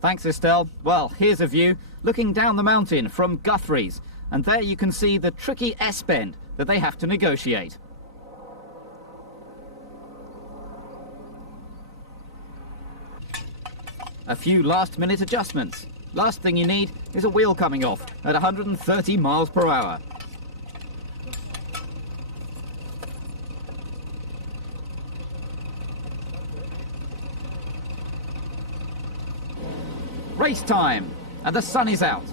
Thanks, Estelle. Well, here's a view looking down the mountain from Guthrie's, and there you can see the tricky S-bend that they have to negotiate. A few last-minute adjustments. Last thing you need is a wheel coming off at 130 miles per hour. Race time, and the sun is out.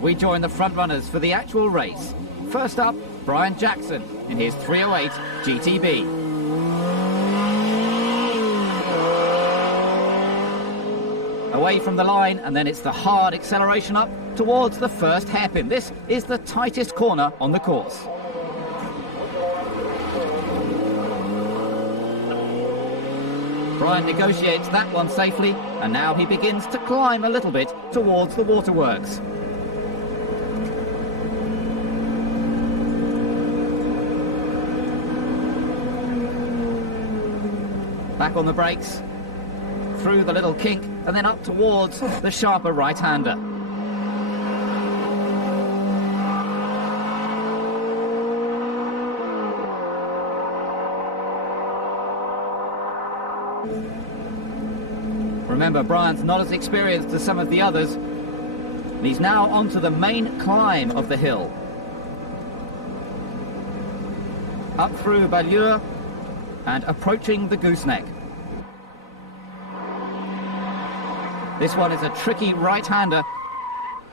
We join the front runners for the actual race. First up, Brian Jackson in his 308 GTB. Away from the line, and then it's the hard acceleration up towards the first hairpin. This is the tightest corner on the course. Brian negotiates that one safely, and now he begins to climb a little bit towards the waterworks. Back on the brakes, through the little kink, and then up towards the sharper right-hander. Remember, Brian's not as experienced as some of the others. And he's now onto the main climb of the hill. Up through Ballure and approaching the gooseneck. This one is a tricky right-hander,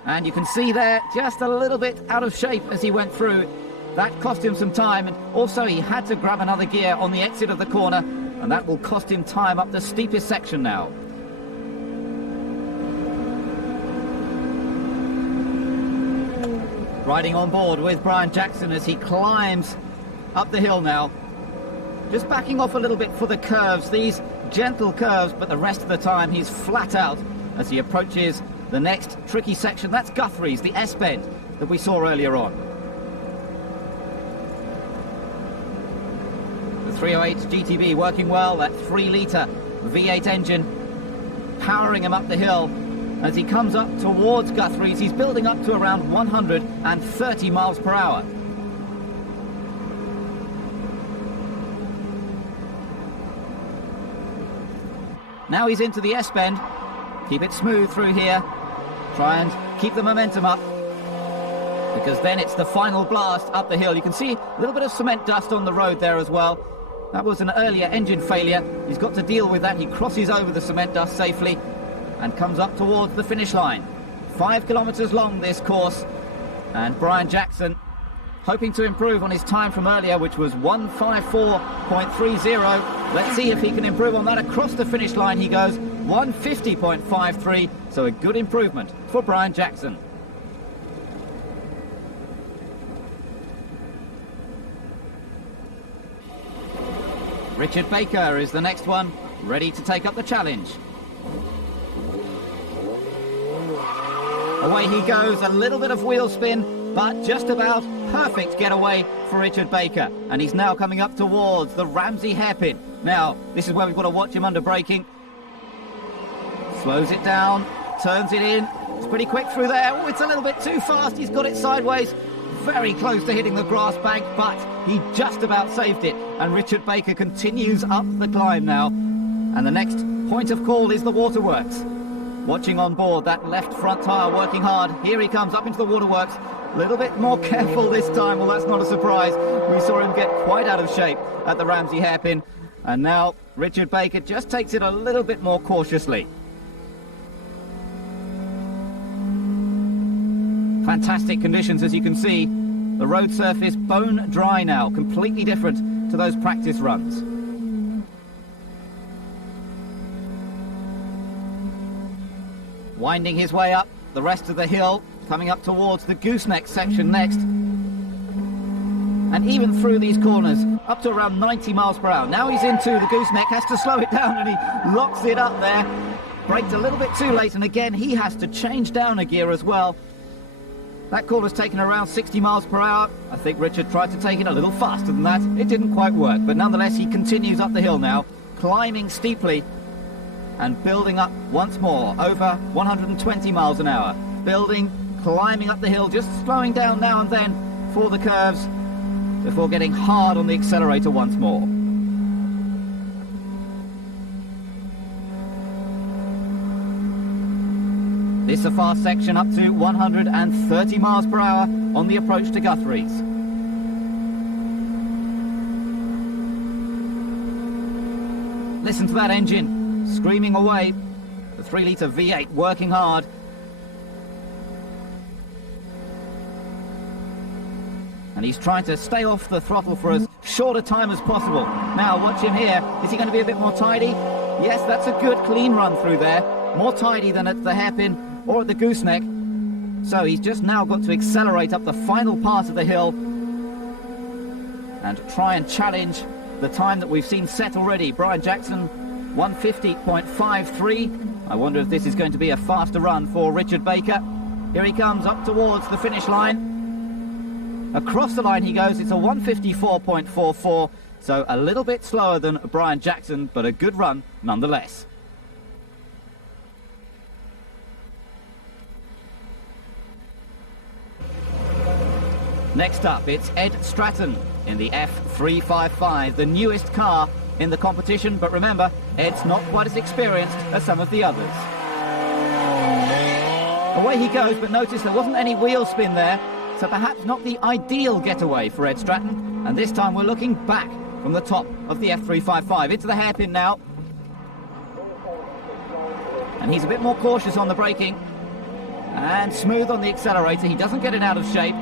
and you can see there just a little bit out of shape as he went through. That cost him some time, and also he had to grab another gear on the exit of the corner, and that will cost him time up the steepest section now. Riding on board with Brian Jackson as he climbs up the hill now. Just backing off a little bit for the curves, these gentle curves, but the rest of the time he's flat out as he approaches the next tricky section. That's Guthrie's, the S-bend that we saw earlier on. The 308 GTB working well, that 3-litre V8 engine powering him up the hill. As he comes up towards Guthrie's, he's building up to around 130 miles per hour. Now he's into the S-bend. Keep it smooth through here. Try and keep the momentum up, because then it's the final blast up the hill. You can see a little bit of cement dust on the road there as well. That was an earlier engine failure. He's got to deal with that. He crosses over the cement dust safely and comes up towards the finish line. 5 kilometers long this course, and Brian Jackson hoping to improve on his time from earlier, which was 154.30. Let's see if he can improve on that. Across the finish line he goes, 150.53, so a good improvement for Brian Jackson. Richard Baker is the next one, ready to take up the challenge. Away he goes, a little bit of wheel spin, but just about perfect getaway for Richard Baker. And he's now coming up towards the Ramsey hairpin. Now, this is where we've got to watch him under braking. Slows it down, turns it in. It's pretty quick through there. Oh, it's a little bit too fast. He's got it sideways. Very close to hitting the grass bank, but he just about saved it. And Richard Baker continues up the climb now. And the next point of call is the waterworks. Watching on board, that left front tyre working hard. Here he comes up into the waterworks. A little bit more careful this time. Well, that's not a surprise. We saw him get quite out of shape at the Ramsey hairpin. And now Richard Baker just takes it a little bit more cautiously. Fantastic conditions, as you can see. The road surface bone dry now, completely different to those practice runs. Winding his way up the rest of the hill, coming up towards the gooseneck section next. And even through these corners, up to around 90 miles per hour. Now he's into the gooseneck, has to slow it down, and he locks it up there. Braked a little bit too late, and again he has to change down a gear as well. That corner's taken around 60 miles per hour. I think Richard tried to take it a little faster than that. It didn't quite work, but nonetheless he continues up the hill now, climbing steeply. and building up once more, over 120 miles an hour. Building, climbing up the hill, just slowing down now and then for the curves before getting hard on the accelerator once more. This is a fast section up to 130 miles per hour on the approach to Guthrie's. Listen to that engine screaming away. The 3-litre V8 working hard. And he's trying to stay off the throttle for as short a time as possible. Now watch him here. Is he going to be a bit more tidy? Yes, that's a good clean run through there. More tidy than at the hairpin or at the gooseneck. So he's just now got to accelerate up the final part of the hill and try and challenge the time that we've seen set already. Brian Jackson, 150.53. I wonder if this is going to be a faster run for Richard Baker. Here he comes up towards the finish line. Across the line he goes. It's a 154.44, so a little bit slower than Brian Jackson, but a good run nonetheless. Next up, it's Ed Stratton in the F355, the newest car in the competition, but remember, Ed's not quite as experienced as some of the others. Away he goes, but notice there wasn't any wheel spin there, so perhaps not the ideal getaway for Ed Stratton, and this time we're looking back from the top of the F355 into the hairpin now. And he's a bit more cautious on the braking and smooth on the accelerator. He doesn't get it out of shape,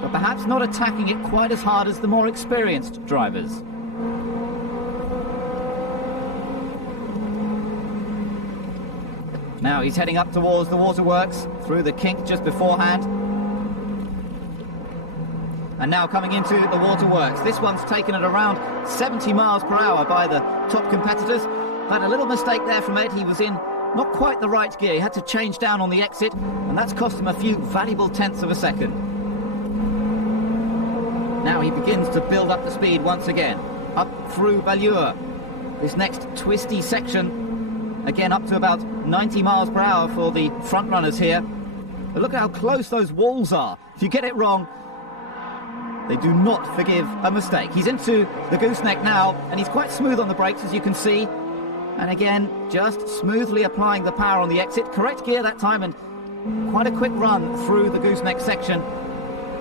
but perhaps not attacking it quite as hard as the more experienced drivers. Now he's heading up towards the waterworks through the kink just beforehand. And now coming into the waterworks. This one's taken at around 70 miles per hour by the top competitors. But a little mistake there from Ed. He was in not quite the right gear. He had to change down on the exit, and that's cost him a few valuable tenths of a second. Now he begins to build up the speed once again, up through Ballure. This next twisty section, again up to about 90 miles per hour for the front runners here. But look at how close those walls are. If you get it wrong, they do not forgive a mistake. He's into the gooseneck now, and he's quite smooth on the brakes, as you can see. And again, just smoothly applying the power on the exit. Correct gear that time, and quite a quick run through the gooseneck section.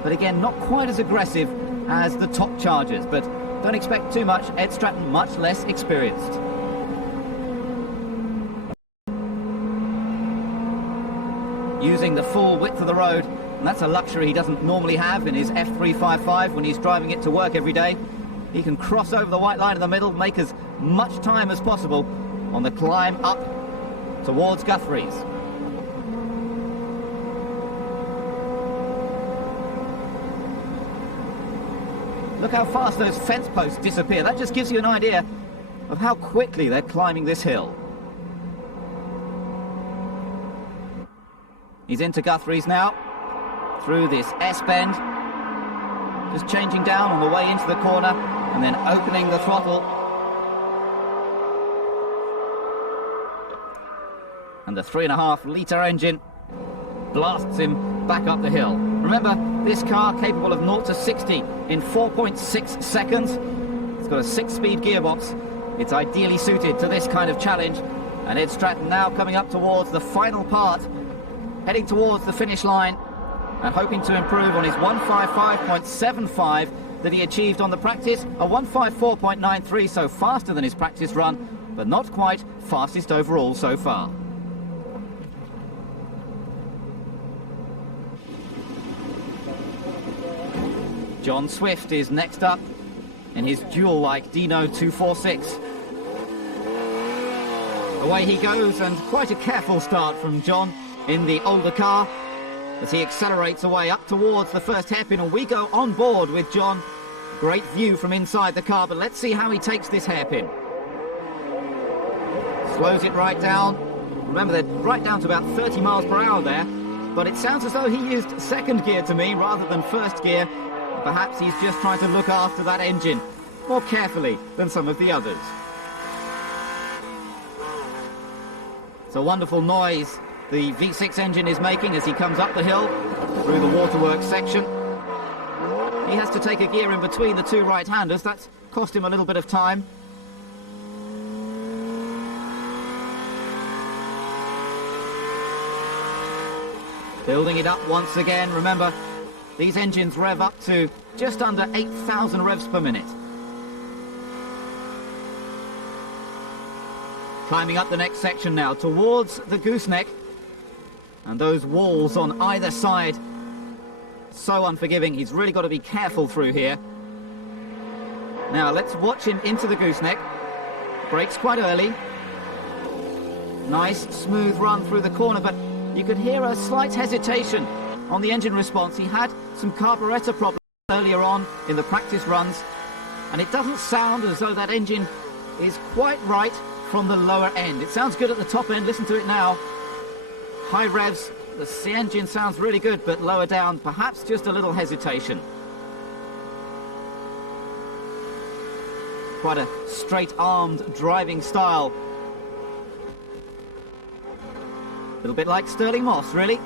But again, not quite as aggressive as the top chargers, but don't expect too much. Ed Stratton much less experienced. Using the full width of the road, and that's a luxury he doesn't normally have in his F355 when he's driving it to work every day. He can cross over the white line in the middle, make as much time as possible on the climb up towards Guthrie's. Look how fast those fence posts disappear. That just gives you an idea of how quickly they're climbing this hill. He's into Guthrie's now, through this S-bend, just changing down on the way into the corner and then opening the throttle. And the 3.5-litre engine blasts him back up the hill. Remember, this car capable of 0 to 60 in 4.6 seconds. It's got a 6-speed gearbox. It's ideally suited to this kind of challenge. And Ed Stratton now coming up towards the final part, heading towards the finish line and hoping to improve on his 155.75 that he achieved on the practice. A 154.93, so faster than his practice run, but not quite fastest overall so far. John Swift is next up in his dual-like Dino 246. Away he goes, and quite a careful start from John in the older car as he accelerates away up towards the first hairpin, and we go on board with John. Great view from inside the car, but let's see how he takes this hairpin. Slows it right down. Remember, they're right down to about 30 miles per hour there, but it sounds as though he used second gear to me rather than first gear. Perhaps he's just trying to look after that engine more carefully than some of the others. It's a wonderful noise the V6 engine is making as he comes up the hill through the waterworks section. He has to take a gear in between the two right-handers. That's cost him a little bit of time. Building it up once again. Remember, these engines rev up to just under 8,000 revs per minute. Climbing up the next section now towards the gooseneck. And those walls on either side, so unforgiving. He's really got to be careful through here. Now let's watch him into the gooseneck. Brakes quite early. Nice smooth run through the corner, but you could hear a slight hesitation on the engine response. He had some carburetor problems earlier on in the practice runs, and it doesn't sound as though that engine is quite right from the lower end. It sounds good at the top end. Listen to it now. High revs, the engine sounds really good, but lower down, perhaps just a little hesitation. Quite a straight-armed driving style. A little bit like Stirling Moss, really.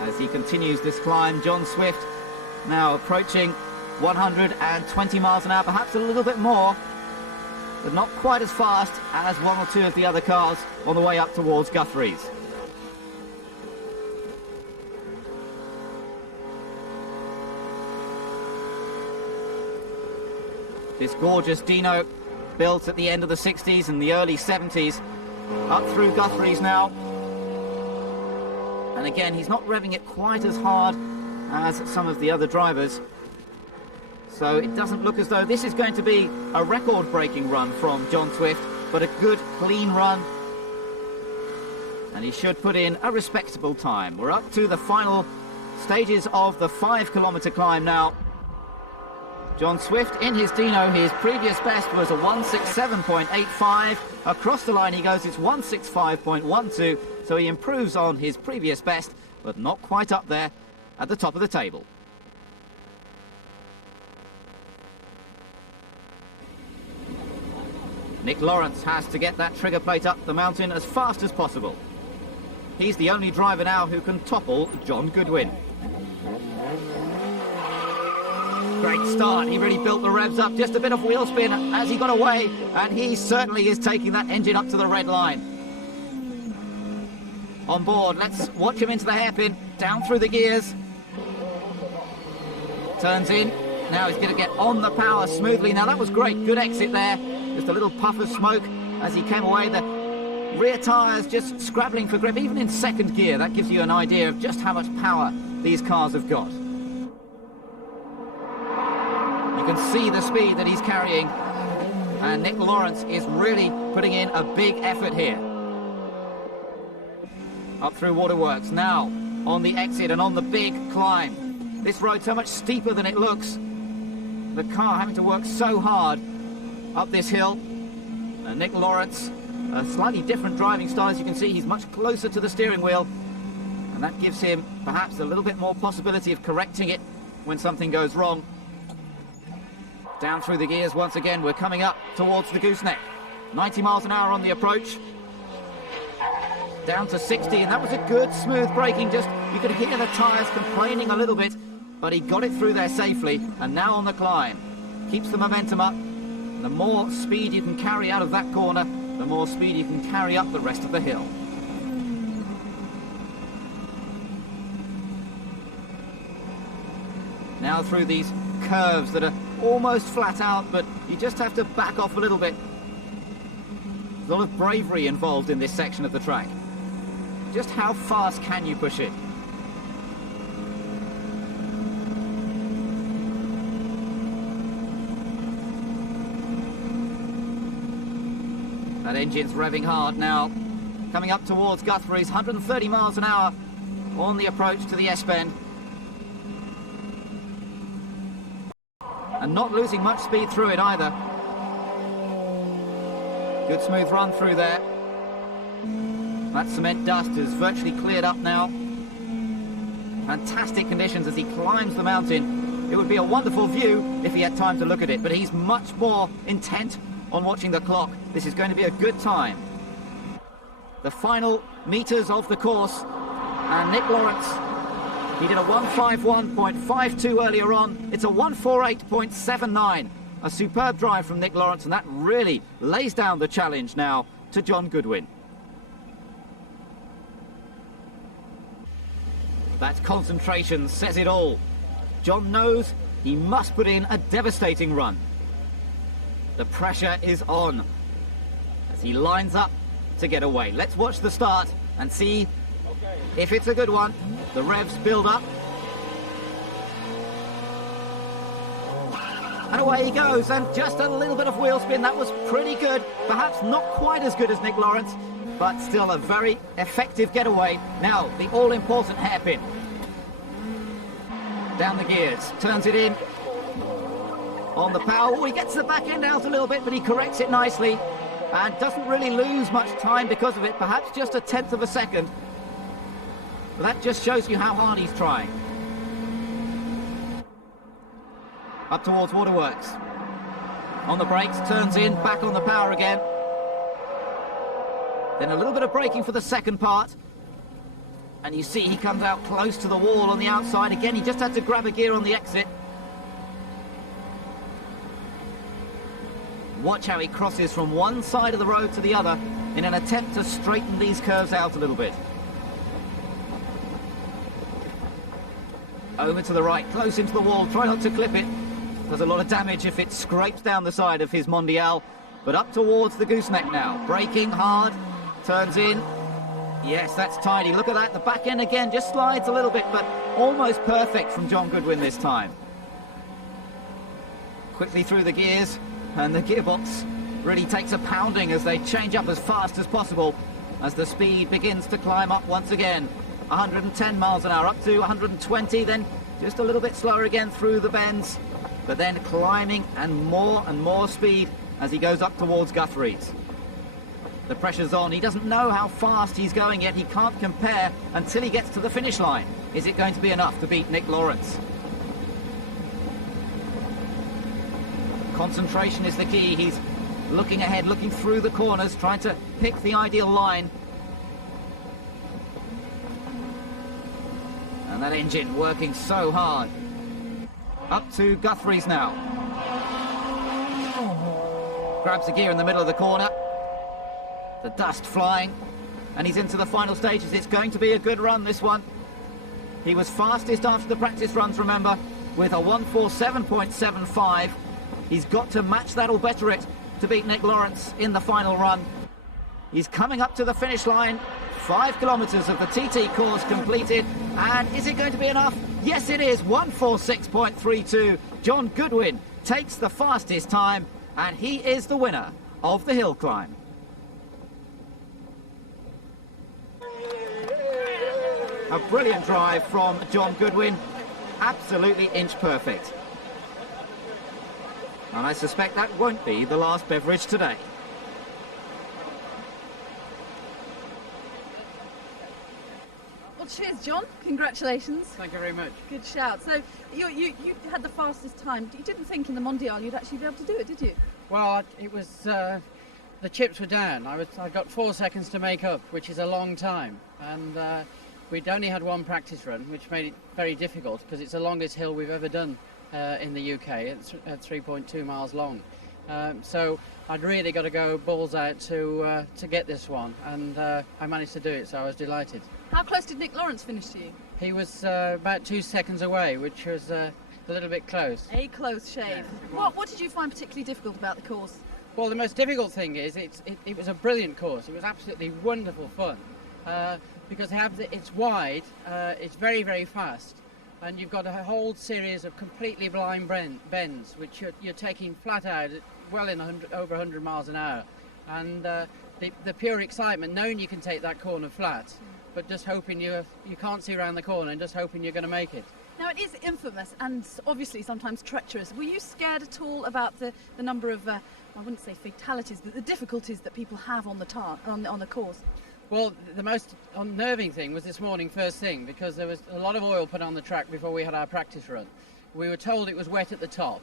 As he continues this climb, John Swift now approaching 120 miles an hour, perhaps a little bit more, but not quite as fast as one or two of the other cars on the way up towards Guthrie's. This gorgeous Dino, built at the end of the 60s and the early 70s, up through Guthrie's now. And again, he's not revving it quite as hard as some of the other drivers. So it doesn't look as though this is going to be a record-breaking run from John Swift, but a good, clean run. And he should put in a respectable time. We're up to the final stages of the 5-kilometre climb now. John Swift in his Dino, his previous best was a 167.85. Across the line he goes, it's 165.12, so he improves on his previous best, but not quite up there at the top of the table. Nick Lawrence has to get that trigger plate up the mountain as fast as possible. He's the only driver now who can topple John Goodwin. Great start, he really built the revs up, just a bit of wheel spin as he got away, and he certainly is taking that engine up to the red line. On board, let's watch him into the hairpin, down through the gears. Turns in, now he's going to get on the power smoothly. Now that was great, good exit there, just a little puff of smoke as he came away. The rear tyres just scrabbling for grip, even in second gear. That gives you an idea of just how much power these cars have got. You can see the speed that he's carrying, and Nick Lawrence is really putting in a big effort here. Up through Waterworks now, on the exit and on the big climb. This road so much steeper than it looks. The car having to work so hard up this hill. And Nick Lawrence, a slightly different driving style. As you can see, he's much closer to the steering wheel, and that gives him perhaps a little bit more possibility of correcting it when something goes wrong. Down through the gears once again, we're coming up towards the gooseneck. 90 miles an hour on the approach. Down to 60, and that was a good smooth braking. Just, you could hear the tyres complaining a little bit, but he got it through there safely, and now on the climb. Keeps the momentum up. The more speed you can carry out of that corner, the more speed you can carry up the rest of the hill. Now through these curves that are almost flat out, but you just have to back off a little bit. There's a lot of bravery involved in this section of the track. Just how fast can you push it? That engine's revving hard now. Coming up towards Guthrie's, 130 miles an hour on the approach to the S-bend. And not losing much speed through it either. Good smooth run through there. That cement dust is virtually cleared up now. Fantastic conditions as he climbs the mountain. It would be a wonderful view if he had time to look at it, but he's much more intent on watching the clock. This is going to be a good time. the final metres of the course. And Nick Lawrence, he did a 151.52 earlier on. It's a 148.79. A superb drive from Nick Lawrence, and that really lays down the challenge now to John Goodwin. That concentration says it all. John knows he must put in a devastating run. The pressure is on as he lines up to get away. Let's watch the start and see if it's a good one. The revs build up. And away he goes, and just a little bit of wheel spin. That was pretty good. Perhaps not quite as good as Nick Lawrence, but still a very effective getaway. Now, the all-important hairpin. Down the gears, turns it in. On the power, oh, he gets the back end out a little bit, but he corrects it nicely and doesn't really lose much time because of it, perhaps just a tenth of a second. But that just shows you how hard he's trying. Up towards Waterworks. On the brakes, turns in, back on the power again. Then a little bit of braking for the second part. And you see he comes out close to the wall on the outside. Again, he just had to grab a gear on the exit. Watch how he crosses from one side of the road to the other in an attempt to straighten these curves out a little bit. Over to the right, close into the wall. Try not to clip it. Does a lot of damage if it scrapes down the side of his Mondial. But up towards the gooseneck now. Braking hard. Turns in. Yes, that's tidy. Look at that. The back end again just slides a little bit, but almost perfect from John Goodwin this time. Quickly through the gears, and the gearbox really takes a pounding as they change up as fast as possible as the speed begins to climb up once again. 110 miles an hour up to 120, then just a little bit slower again through the bends, but then climbing and more speed as he goes up towards Guthrie's. The pressure's on. He doesn't know how fast he's going yet. He can't compare until he gets to the finish line. Is it going to be enough to beat Nick Lawrence? Concentration is the key. He's looking ahead, looking through the corners, trying to pick the ideal line. And that engine working so hard. Up to Guthrie's now. Grabs the gear in the middle of the corner. The dust flying, and he's into the final stages. It's going to be a good run, this one. He was fastest after the practice runs, remember, with a 147.75. He's got to match that or better it to beat Nick Lawrence in the final run. He's coming up to the finish line. 5 kilometres of the TT course completed, and is it going to be enough? Yes, it is. 146.32. John Goodwin takes the fastest time, and he is the winner of the hill climb. A brilliant drive from John Goodwin, absolutely inch perfect. And I suspect that won't be the last beverage today. Well, cheers, John. Congratulations. Thank you very much. Good shout. So you had the fastest time. You didn't think in the Mondial you'd actually be able to do it, did you? Well, it was the chips were down. I got 4 seconds to make up, which is a long time, and we'd only had one practice run, which made it very difficult because it's the longest hill we've ever done in the UK. It's at 3.2 miles long. So I'd really got to go balls out to get this one, and I managed to do it, so I was delighted. How close did Nick Lawrence finish to you? He was about 2 seconds away, which was a little bit close. A close shave. Yeah. What did you find particularly difficult about the course? Well, the most difficult thing is it was a brilliant course. It was absolutely wonderful fun because it's wide, it's very, very fast, and you've got a whole series of completely blind bends, which you're taking flat out at well in over 100 miles an hour. And the pure excitement, knowing you can take that corner flat, but just hoping you can't see around the corner and just hoping you're going to make it. Now, it is infamous and obviously sometimes treacherous. Were you scared at all about the number of, I wouldn't say fatalities, but the difficulties that people have on the course? Well, the most unnerving thing was this morning first thing, because there was a lot of oil put on the track before we had our practice run. We were told it was wet at the top.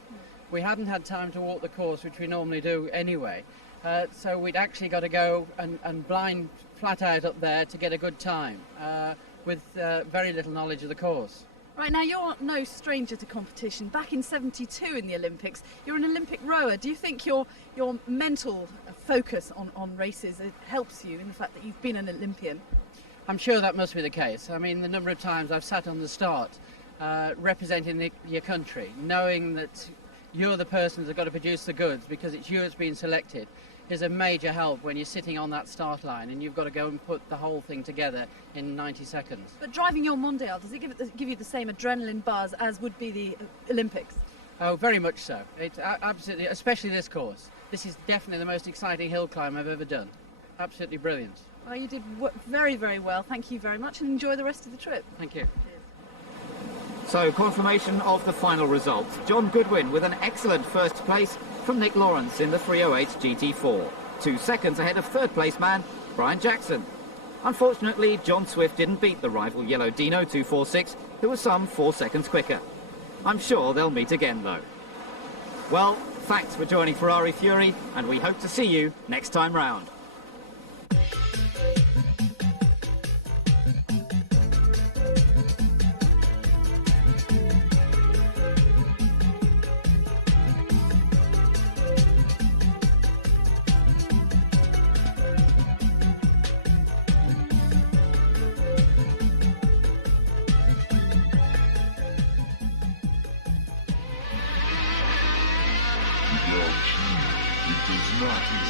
We hadn't had time to walk the course, which we normally do anyway. So we'd actually got to go and blind flat out up there to get a good time with very little knowledge of the course. Right, now you're no stranger to competition. Back in '72 in the Olympics, you're an Olympic rower. Do you think your mental focus on races helps you in the fact that you've been an Olympian? I'm sure that must be the case. I mean, the number of times I've sat on the start representing your country, knowing that you're the person that's got to produce the goods because it's you that's been selected, is a major help when you're sitting on that start line and you've got to go and put the whole thing together in 90 seconds. But driving your Mondial, does it give you the same adrenaline buzz as would be the Olympics? Oh, very much so. It's absolutely, especially this course. This is definitely the most exciting hill climb I've ever done. Absolutely brilliant. Well, you did very, very well. Thank you very much and enjoy the rest of the trip. Thank you. So, confirmation of the final results. John Goodwin with an excellent first place from Nick Lawrence in the 308 GT4. 2 seconds ahead of third place man Brian Jackson. Unfortunately, John Swift didn't beat the rival Yellow Dino 246, who was some 4 seconds quicker. I'm sure they'll meet again though. Well, thanks for joining Ferrari Fury, and we hope to see you next time round. It does not